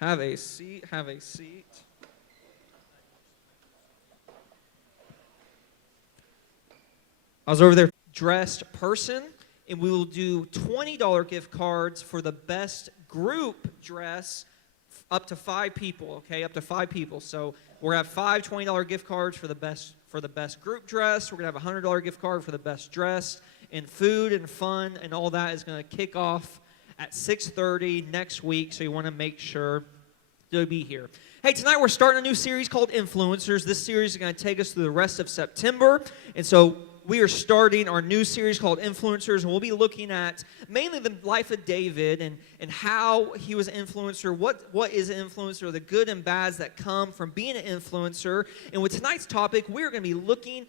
Have a seat, have a seat. I was over there dressed person, and we will do $20 gift cards for the best group dress up to 5 people, okay? Up to 5 people. So we're going to have 5 $20 gift cards for the best group dress. We're going to have a $100 gift card for the best dress, and food and fun and all that is going to kick off at 6:30 next week, so you want to make sure to be here. Hey, tonight we're starting a new series called Influencers. This series is going to take us through the rest of September, and so we are starting our new series called Influencers, and we'll be looking at mainly the life of David and how he was an influencer, what is an influencer, the good and bads that come from being an influencer. And with tonight's topic, we're going to be looking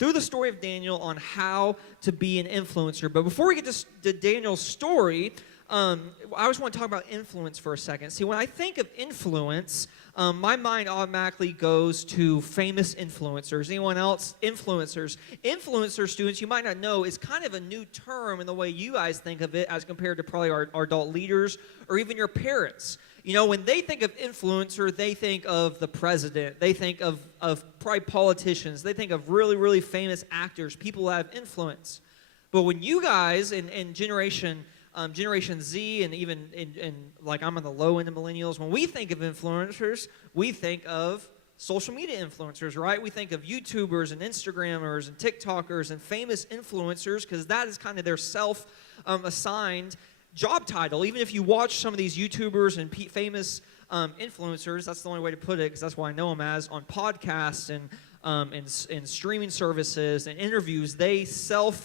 through the story of Daniel on how to be an influencer. But before we get to Daniel's story, I just want to talk about influence for a second. See, when I think of influence, my mind automatically goes to famous influencers. Anyone else? Influencers. Influencer, students, you might not know, is kind of a new term in the way you guys think of it as compared to probably our adult leaders or even your parents. You know, when they think of influencer, they think of the president. They think of probably politicians. They think of really, really famous actors, people who have influence. But when you guys in Generation Z and even like I'm on the low end of millennials, when we think of influencers, we think of social media influencers, right? We think of YouTubers and Instagrammers and TikTokers and famous influencers because that is kind of their self-assigned job title. Even if you watch some of these YouTubers and famous influencers, that's the only way to put it because that's what I know them as, on podcasts and streaming services and interviews, they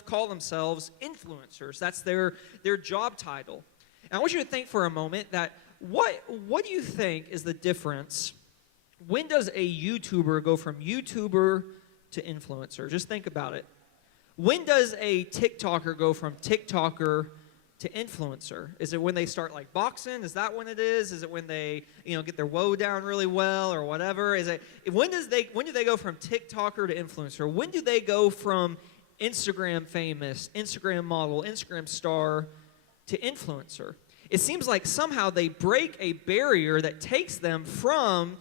call themselves influencers. That's their job title. And I want you to think for a moment that what do you think is the difference? When does a YouTuber go from YouTuber to influencer? Just think about it. When does a TikToker go from TikToker to influencer? Is it when they start like boxing? Is that when it is? Is it when they, get their woe down really well or whatever? When do they go from TikToker to influencer? When do they go from Instagram famous, Instagram model, Instagram star to influencer? It seems like somehow they break a barrier that takes them from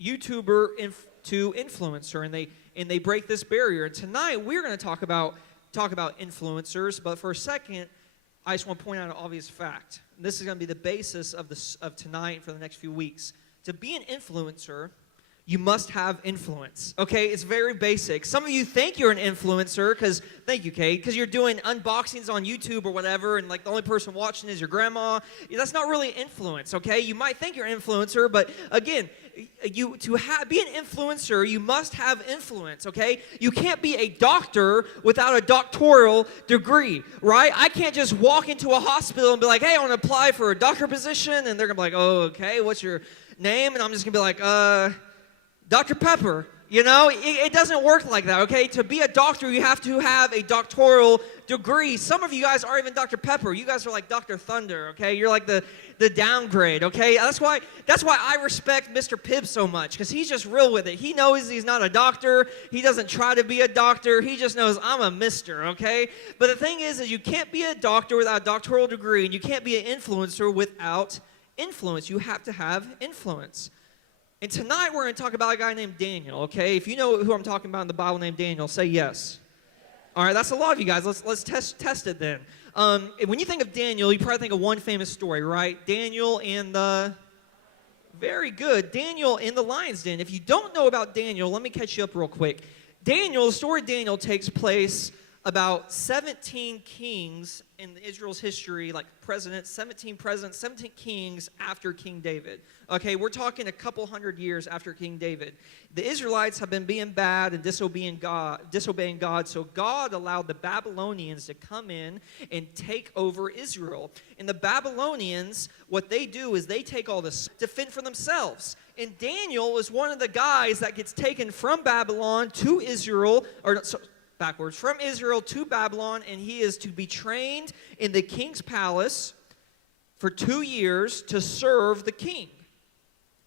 YouTuber to influencer, and they break this barrier. And tonight we're going to talk about influencers, but for a second, I just want to point out an obvious fact. This is going to be the basis of tonight and for the next few weeks. To be an influencer, you must have influence, okay? It's very basic. Some of you think you're an influencer because, thank you, Kate, because you're doing unboxings on YouTube or whatever, and like the only person watching is your grandma. That's not really influence, okay? You might think you're an influencer, but again, be an influencer, you must have influence, okay? You can't be a doctor without a doctoral degree, right? I can't just walk into a hospital and be like, hey, I want to apply for a doctor position, and they're going to be like, oh, okay, what's your name? And I'm just going to be like, Dr. Pepper. It doesn't work like that, okay? To be a doctor, you have to have a doctoral degree. Some of you guys aren't even Dr. Pepper. You guys are like Dr. Thunder, okay? You're like the downgrade, okay? That's why I respect Mr. Pibb so much, because he's just real with it. He knows he's not a doctor. He doesn't try to be a doctor. He just knows I'm a mister, okay? But the thing is you can't be a doctor without a doctoral degree, and you can't be an influencer without influence. You have to have influence. And tonight we're going to talk about a guy named Daniel, okay? If you know who I'm talking about in the Bible named Daniel, say yes. All right, that's a lot of you guys. Let's test it then. When you think of Daniel, you probably think of one famous story, right? Daniel in the... Very good. Daniel in the lion's den. If you don't know about Daniel, let me catch you up real quick. The story of Daniel takes place about 17 kings in Israel's history, like 17 presidents, 17 kings after King David. Okay, we're talking a couple hundred years after King David. The Israelites have been being bad and disobeying God, so God allowed the Babylonians to come in and take over Israel. And the Babylonians, what they do is they take all this to fend for themselves. And Daniel is one of the guys that gets taken from Babylon to Israel, backwards, from Israel to Babylon, and he is to be trained in the king's palace for 2 years to serve the king.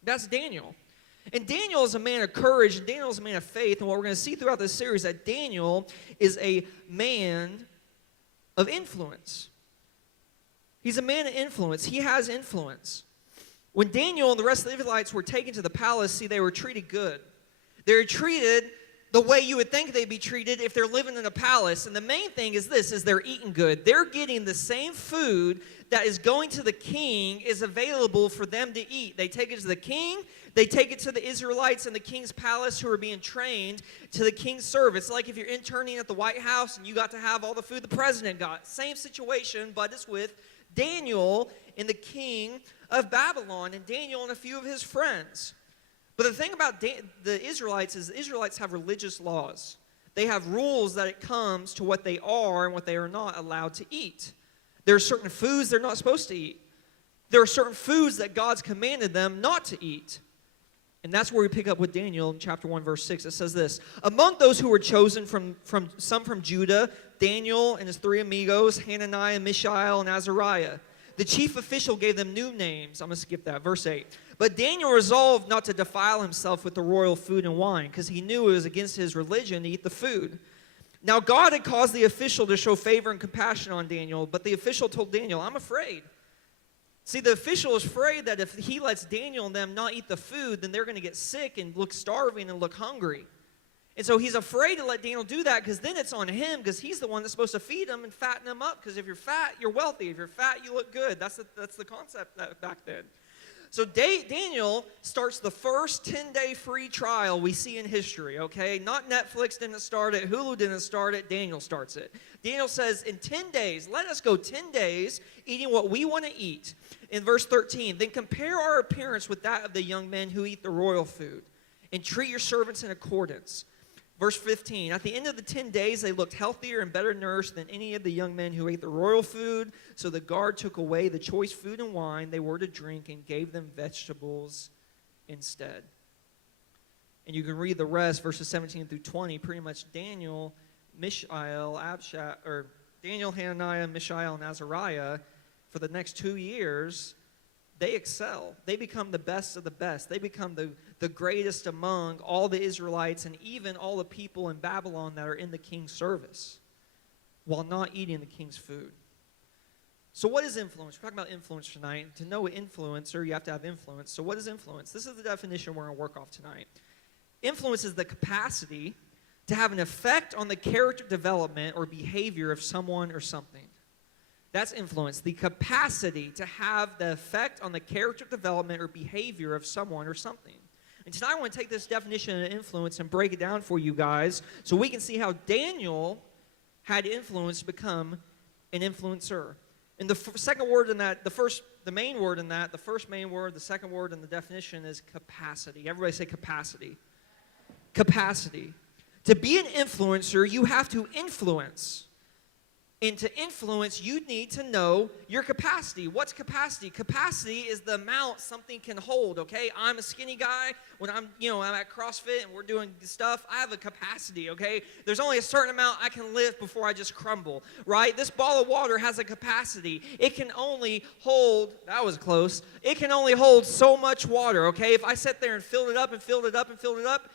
That's Daniel. And Daniel is a man of courage, and Daniel is a man of faith, and what we're going to see throughout this series is that Daniel is a man of influence. He's a man of influence. He has influence. When Daniel and the rest of the Israelites were taken to the palace, see, they were treated good. They were treated the way you would think they'd be treated if they're living in a palace. And the main thing is this, is they're eating good. They're getting the same food that is going to the king is available for them to eat. They take it to the king. They take it to the Israelites in the king's palace who are being trained to the king's service. It's like if you're interning at the White House and you got to have all the food the president got. Same situation, but it's with Daniel and the king of Babylon, and Daniel and a few of his friends. But the thing about the Israelites is the Israelites have religious laws. They have rules that it comes to what they are and what they are not allowed to eat. There are certain foods they're not supposed to eat. There are certain foods that God's commanded them not to eat. And that's where we pick up with Daniel in chapter 1, verse 6. It says this, among those who were chosen from some from Judah, Daniel and his 3 amigos, Hananiah, Mishael, and Azariah. The chief official gave them new names. I'm going to skip that. Verse 8. But Daniel resolved not to defile himself with the royal food and wine, because he knew it was against his religion to eat the food. Now God had caused the official to show favor and compassion on Daniel, but the official told Daniel, I'm afraid. See, the official is afraid that if he lets Daniel and them not eat the food, then they're going to get sick and look starving and look hungry. And so he's afraid to let Daniel do that, because then it's on him, because he's the one that's supposed to feed them and fatten them up, because if you're fat, you're wealthy. If you're fat, you look good. That's the concept back then. So Daniel starts the first 10-day free trial we see in history, okay? Not Netflix didn't start it, Hulu didn't start it, Daniel starts it. Daniel says, in 10 days, let us go 10 days eating what we want to eat. In verse 13, then compare our appearance with that of the young men who eat the royal food, and treat your servants in accordance. Verse 15, at the end of the 10 days, they looked healthier and better nourished than any of the young men who ate the royal food. So the guard took away the choice food and wine they were to drink and gave them vegetables instead. And you can read the rest, verses 17 through 20, pretty much Daniel, Hananiah, Mishael, and Azariah, for the next 2 years, they excel. They become the best of the best. They become the greatest among all the Israelites and even all the people in Babylon that are in the king's service while not eating the king's food. So what is influence? We're talking about influence tonight. To know an influencer, you have to have influence. So what is influence? This is the definition we're going to work off tonight. Influence is the capacity to have an effect on the character development or behavior of someone or something. That's influence, the capacity to have the effect on the character development or behavior of someone or something. And tonight I want to take this definition of influence and break it down for you guys so we can see how Daniel had influence to become an influencer. And the second word in that, the main word in that, the first main word, the second word in the definition is capacity. Everybody say capacity. Capacity. To be an influencer, you have to influence. And to influence, you need to know your capacity. What's capacity? Capacity is the amount something can hold, okay? I'm a skinny guy. When I'm at CrossFit and we're doing stuff, I have a capacity, okay? There's only a certain amount I can lift before I just crumble, right? This bottle of water has a capacity. It can only hold, that was close, it can only hold so much water, okay? If I sit there and filled it up and filled it up and filled it up,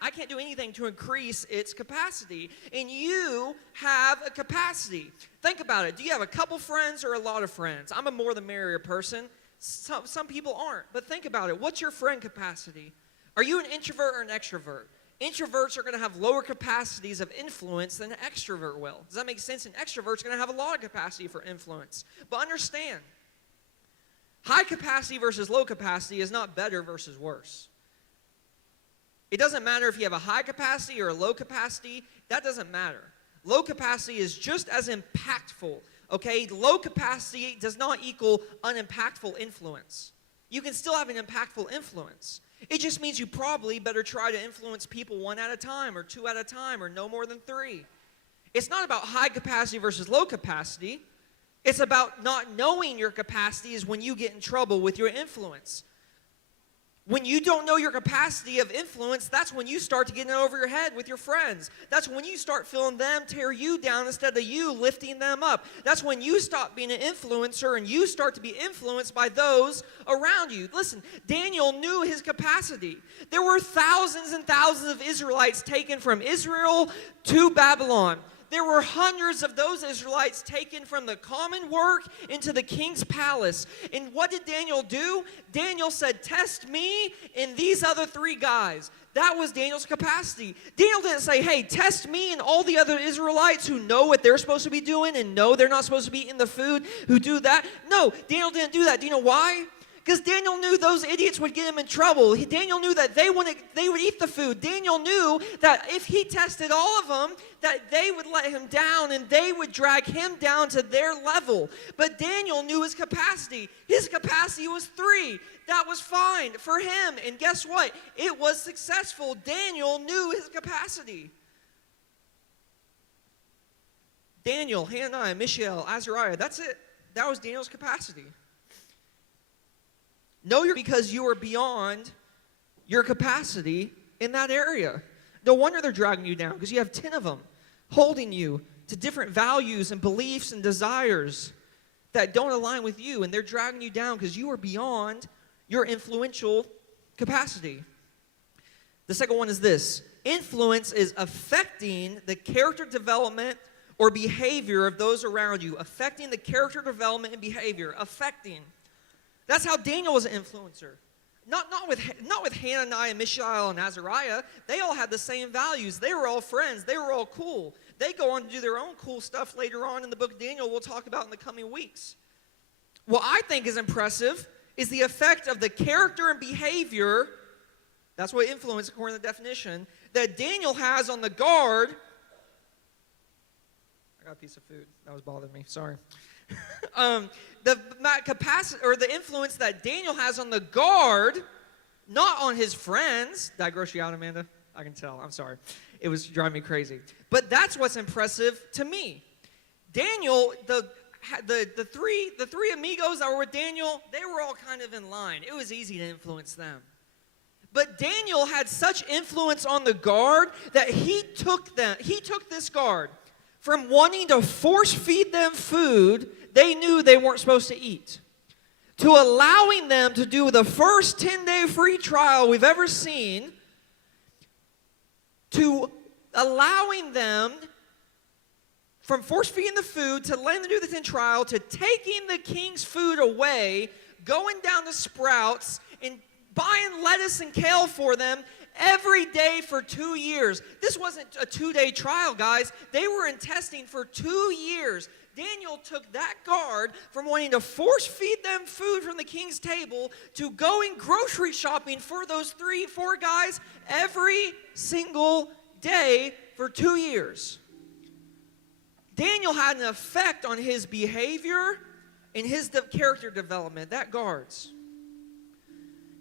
I can't do anything to increase its capacity. And you have a capacity. Think about it. Do you have a couple friends or a lot of friends? I'm a more the merrier person. Some people aren't. But think about it. What's your friend capacity? Are you an introvert or an extrovert? Introverts are going to have lower capacities of influence than an extrovert will. Does that make sense? An extrovert's going to have a lot of capacity for influence. But understand, high capacity versus low capacity is not better versus worse. It doesn't matter if you have a high capacity or a low capacity. That doesn't matter. Low capacity is just as impactful, okay? Low capacity does not equal unimpactful influence. You can still have an impactful influence. It just means you probably better try to influence people 1 at a time or 2 at a time or no more than 3. It's not about high capacity versus low capacity. It's about not knowing your capacity is when you get in trouble with your influence. When you don't know your capacity of influence, that's when you start to get in over your head with your friends. That's when you start feeling them tear you down instead of you lifting them up. That's when you stop being an influencer and you start to be influenced by those around you. Listen, Daniel knew his capacity. There were thousands and thousands of Israelites taken from Israel to Babylon. There were hundreds of those Israelites taken from the common work into the king's palace. And what did Daniel do? Daniel said, test me and these other 3 guys. That was Daniel's capacity. Daniel didn't say, hey, test me and all the other Israelites who know what they're supposed to be doing and know they're not supposed to be eating the food, who do that. No, Daniel didn't do that. Do you know why? Because Daniel knew those idiots would get him in trouble. Daniel knew that they would eat the food. Daniel knew that if he tested all of them, that they would let him down and they would drag him down to their level. But Daniel knew his capacity. His capacity was 3. That was fine for him. And guess what? It was successful. Daniel knew his capacity. Daniel, Hananiah, Mishael, Azariah, that's it. That was Daniel's capacity. Know because you are beyond your capacity in that area. No wonder they're dragging you down, because you have 10 of them holding you to different values and beliefs and desires that don't align with you, and they're dragging you down because you are beyond your influential capacity. The second one is this. Influence is affecting the character development or behavior of those around you. Affecting the character development and behavior. Affecting. That's how Daniel was an influencer. Not with Hananiah, Mishael, and Azariah. They all had the same values. They were all friends. They were all cool. They go on to do their own cool stuff later on in the book of Daniel we'll talk about in the coming weeks. What I think is impressive is the effect of the character and behavior, that's what influence according to the definition, that Daniel has on the guard. I got a piece of food. That was bothering me. Sorry. The capacity or the influence that Daniel has on the guard, not on his friends. Did I gross you out, Amanda? I can tell. I'm sorry. It was driving me crazy. But that's what's impressive to me. Daniel, the three amigos that were with Daniel, they were all kind of in line. It was easy to influence them. But Daniel had such influence on the guard that he took this guard from wanting to force feed them food they knew they weren't supposed to eat, to allowing them to do the first 10-day free trial we've ever seen, to allowing them from force feeding the food, to letting them do the 10 trial, to taking the king's food away, going down to Sprouts and buying lettuce and kale for them every day for 2 years. This wasn't a 2-day trial, guys. They were in testing for 2 years. Daniel took that guard from wanting to force feed them food from the king's table to going grocery shopping for those 3-4 guys every single day for 2 years. Daniel had an effect on his behavior and his character development, that guards.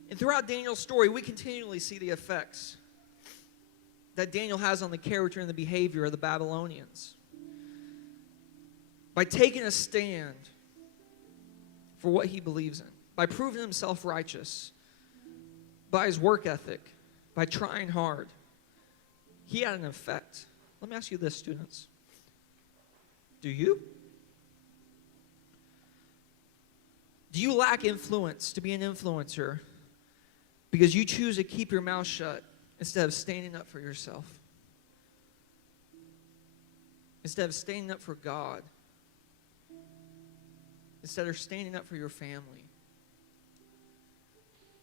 And throughout Daniel's story, we continually see the effects that Daniel has on the character and the behavior of the Babylonians. By taking a stand for what he believes in, by proving himself righteous, by his work ethic, by trying hard, he had an effect. Let me ask you this, students. Do you? Do you lack influence to be an influencer because you choose to keep your mouth shut instead of standing up for yourself? Instead of standing up for God? Instead of standing up for your family?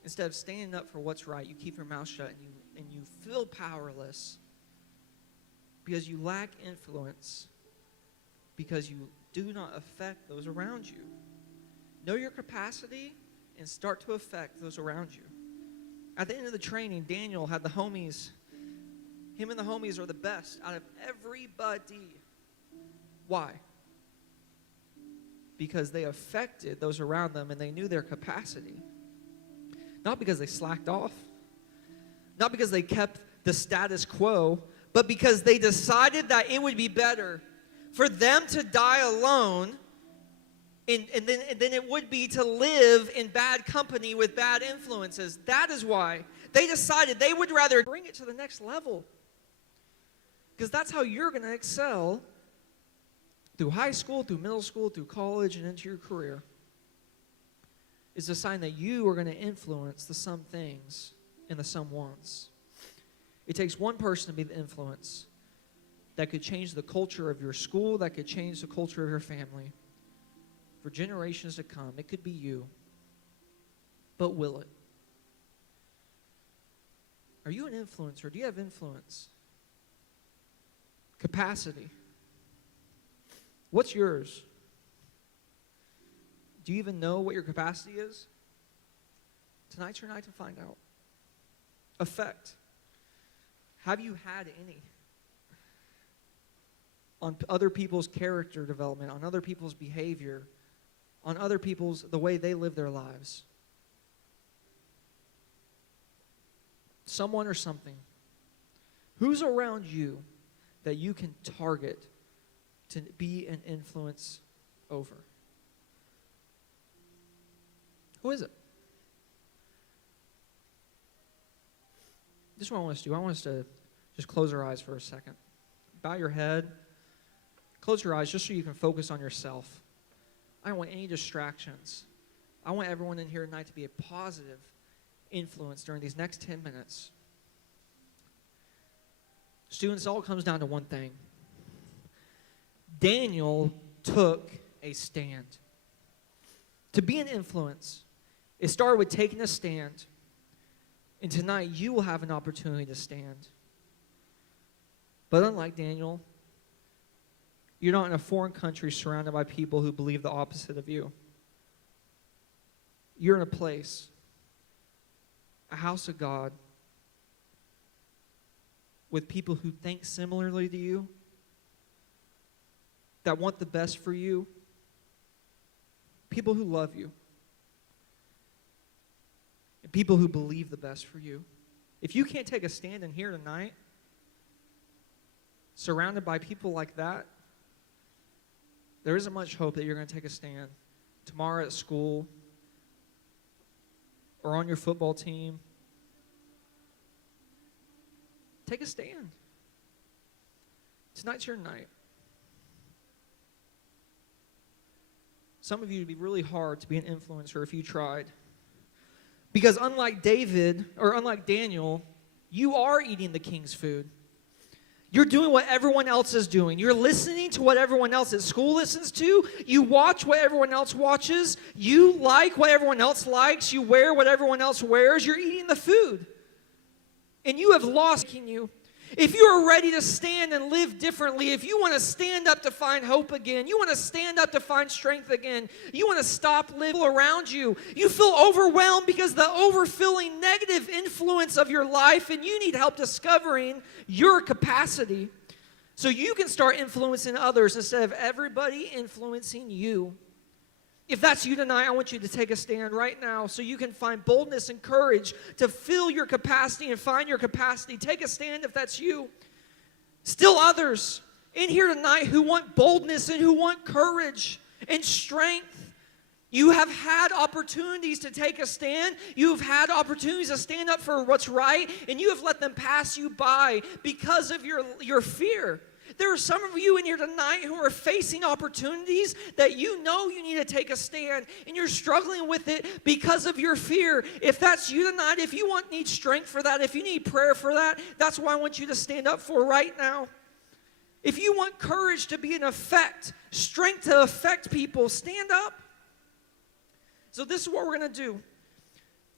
Instead of standing up for what's right, you keep your mouth shut and you feel powerless because you lack influence, because you do not affect those around you. Know your capacity and start to affect those around you. At the end of the training, Daniel had the homies. Him and the homies are the best out of everybody. Why? Because they affected those around them and they knew their capacity. Not because they slacked off. Not because they kept the status quo, but because they decided that it would be better for them to die alone and then it would be to live in bad company with bad influences. That is why they decided they would rather bring it to the next level. Because that's how you're going to excel through high school, through middle school, through college, and into your career. Is a sign that you are going to influence the some things and the some wants. It takes one person to be the influence. that could change the culture of your school, that could change the culture of your family for generations to come. It could be you. But will it? Are you an influencer? Do you have influence? Capacity. What's yours? Do you even know what your capacity is? Tonight's your night to find out. Effect. Have you had any? On other people's character development, on other people's behavior, on other people's, the way they live their lives. Someone or something. Who's around you that you can target to be an influence over? Who is it? This is what I want us to do. I want us to just close our eyes for a second. Bow your head. Close your eyes just so you can focus on yourself. I don't want any distractions. I want everyone in here tonight to be a positive influence during these next 10 minutes. Students, it all comes down to one thing. Daniel took a stand. To be an influence, it started with taking a stand. And tonight, you will have an opportunity to stand. But unlike Daniel, you're not in a foreign country surrounded by people who believe the opposite of you. You're in a place, a house of God, with people who think similarly to you, that want the best for you, people who love you, and people who believe the best for you. If you can't take a stand in here tonight, surrounded by people like that, there isn't much hope that you're going to take a stand tomorrow at school or on your football team. Take a stand. Tonight's your night. Some of you, it'd be really hard to be an influencer if you tried. Because unlike David, or unlike Daniel, you are eating the king's food. You're doing what everyone else is doing. You're listening to what everyone else at school listens to. You watch what everyone else watches. You like what everyone else likes. You wear what everyone else wears. You're eating the food. And you have lost you. If you are ready to stand and live differently, if you want to stand up to find hope again, you want to stand up to find strength again, you want to stop living around you, you feel overwhelmed because the overfilling negative influence of your life, and you need help discovering your capacity so you can start influencing others instead of everybody influencing you. If that's you tonight, I want you to take a stand right now so you can find boldness and courage to fill your capacity and find your capacity. Take a stand if that's you. Still others in here tonight who want boldness and who want courage and strength. You have had opportunities to take a stand. You have had opportunities to stand up for what's right, and you have let them pass you by because of your fear. There are some of you in here tonight who are facing opportunities that you know you need to take a stand, and you're struggling with it because of your fear. If that's you tonight, if you need strength for that, if you need prayer for that, that's what I want you to stand up for right now. If you want courage to be an effect, strength to affect people, stand up. So this is what we're going to do.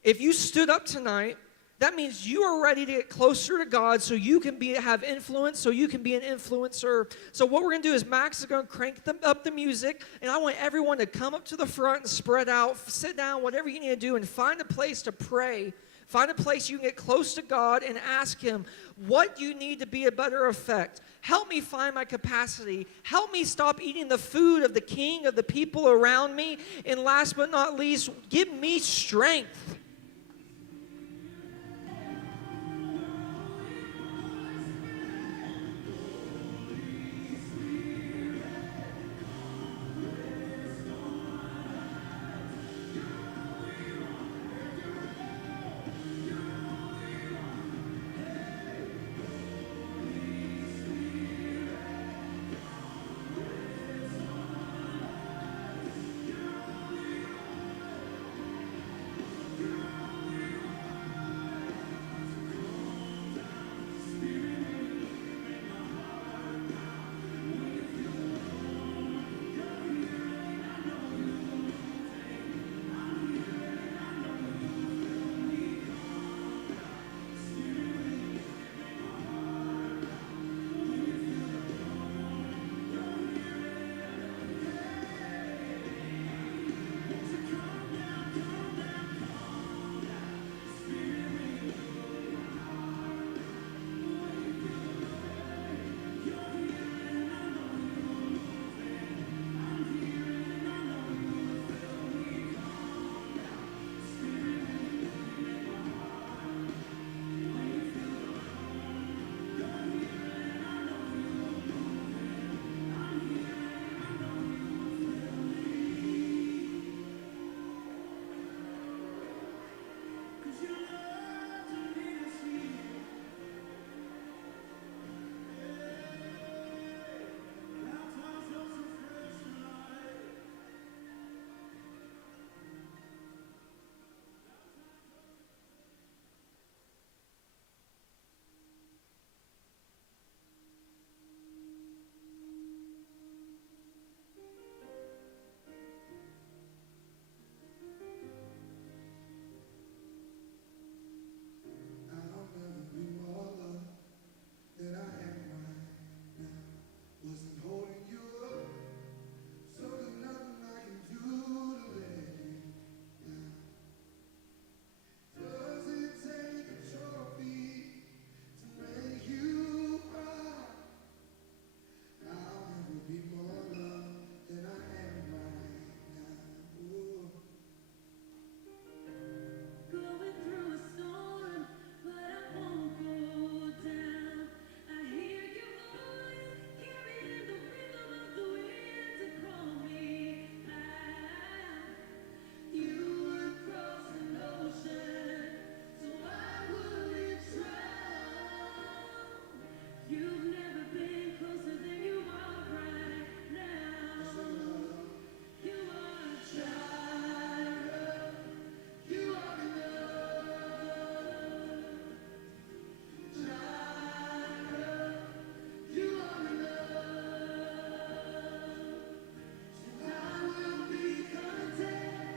If you stood up tonight, that means you are ready to get closer to God so you can have influence, so you can be an influencer. So what we're going to do is Max is going to crank up the music, and I want everyone to come up to the front and spread out, sit down, whatever you need to do, and find a place to pray. Find a place you can get close to God and ask Him, what do you need to be a better effect? Help me find my capacity. Help me stop eating the food of the king, of the people around me. And last but not least, give me strength.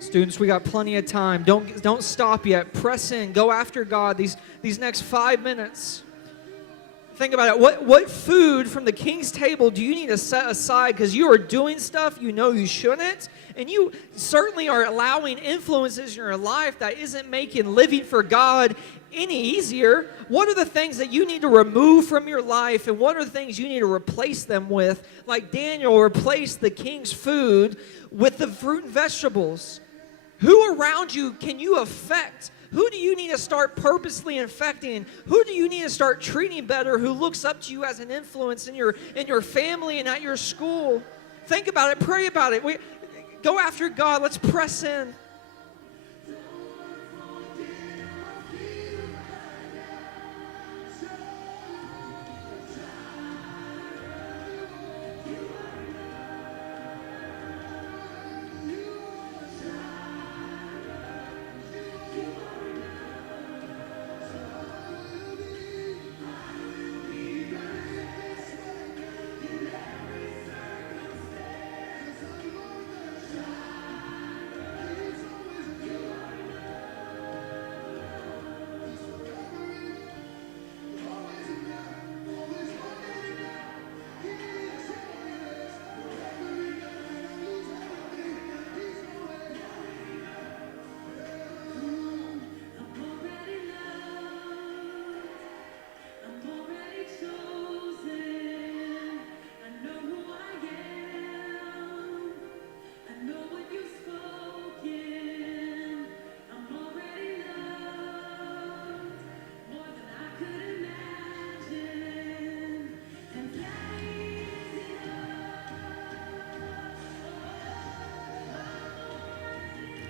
Students, we got plenty of time. Don't stop yet. Press in. Go after God these next 5 minutes. Think about it. What food from the king's table do you need to set aside because you are doing stuff you know you shouldn't, and you certainly are allowing influences in your life that isn't making living for God any easier? What are the things that you need to remove from your life, and what are the things you need to replace them with? Like Daniel replaced the king's food with the fruit and vegetables. Who around you can you affect? Who do you need to start purposely infecting? Who do you need to start treating better? Who looks up to you as an influence in your family and at your school? Think about it. Pray about it. Go after God. Let's press in.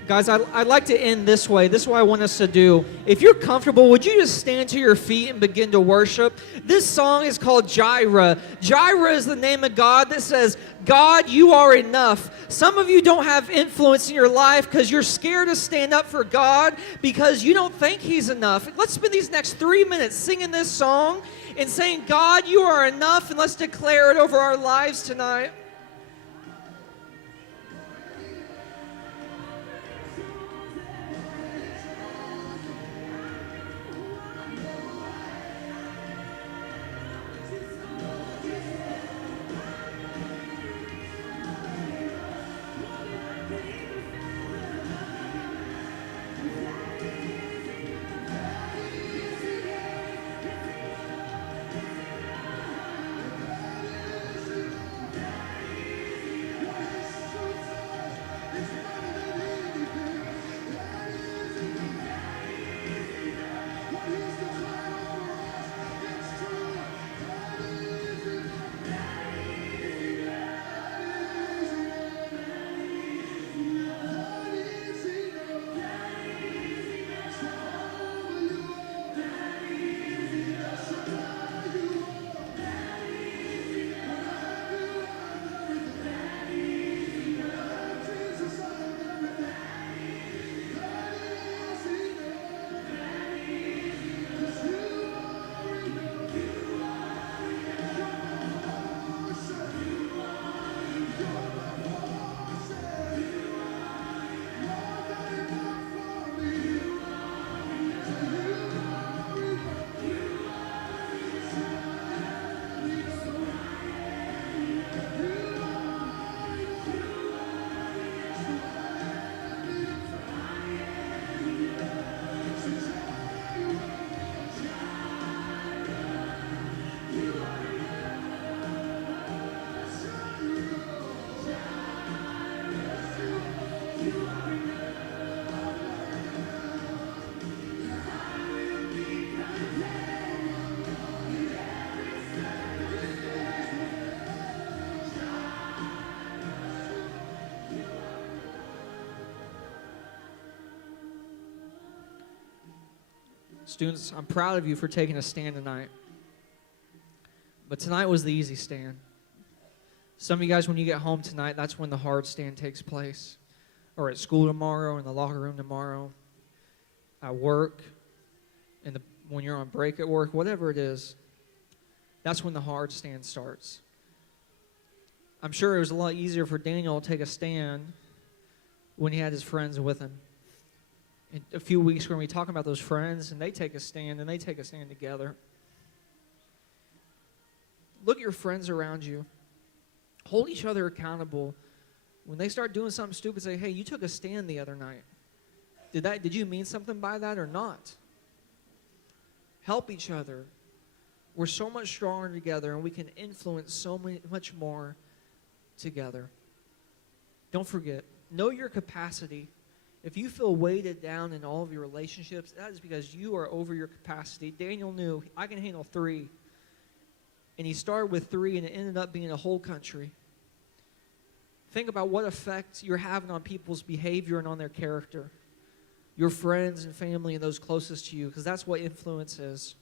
Guys, I'd like to end this way. This is what I want us to do. If you're comfortable, would you just stand to your feet and begin to worship? This song is called Jireh. Jireh is the name of God that says, God, you are enough. Some of you don't have influence in your life because you're scared to stand up for God because you don't think He's enough. Let's spend these next 3 minutes singing this song and saying, God, you are enough, and let's declare it over our lives tonight. Students, I'm proud of you for taking a stand tonight. But tonight was the easy stand. Some of you guys, when you get home tonight, that's when the hard stand takes place. Or at school tomorrow, in the locker room tomorrow, at work, when you're on break at work, whatever it is, that's when the hard stand starts. I'm sure it was a lot easier for Daniel to take a stand when he had his friends with him. In a few weeks, we're going to be talking about those friends, and they take a stand, and they take a stand together. Look at your friends around you. Hold each other accountable. When they start doing something stupid, say, hey, you took a stand the other night. Did you mean something by that or not? Help each other. We're so much stronger together, and we can influence so much more together. Don't forget, know your capacity. If you feel weighted down in all of your relationships, that is because you are over your capacity. Daniel knew, I can handle 3. And he started with 3, and it ended up being a whole country. Think about what effect you're having on people's behavior and on their character. Your friends and family and those closest to you, because that's what influence is.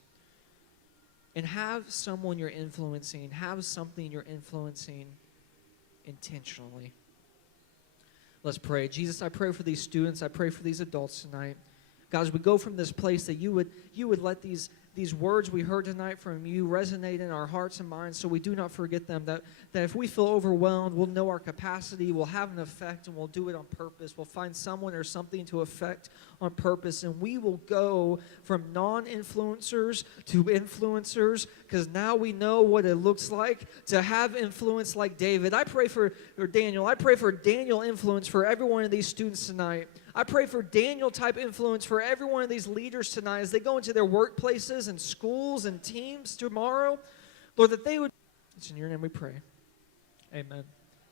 And have someone you're influencing, have something you're influencing intentionally. Let's pray. Jesus, I pray for these students. I pray for these adults tonight. God, as we go from this place, that you would let these words we heard tonight from you resonate in our hearts and minds so we do not forget them. That if we feel overwhelmed, we'll know our capacity, we'll have an effect, and we'll do it on purpose. We'll find someone or something to affect on purpose, and we will go from non-influencers to influencers, because now we know what it looks like to have influence like David. I pray for Daniel. I pray for Daniel influence for every one of these students tonight. I pray for Daniel-type influence for every one of these leaders tonight as they go into their workplaces and schools and teams tomorrow. Lord, that they would... It's in your name we pray. Amen.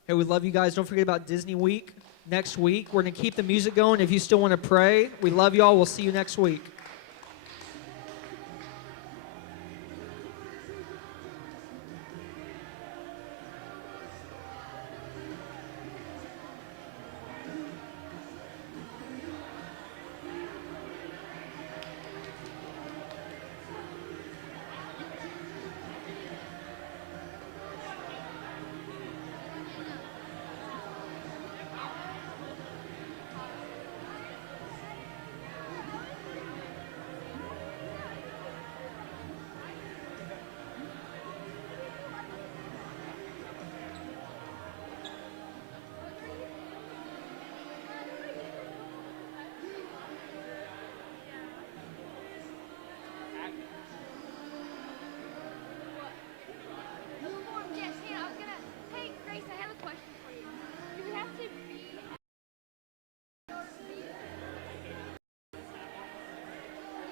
Hey, we love you guys. Don't forget about Disney Week next week. We're going to keep the music going if you still want to pray. We love you all. We'll see you next week.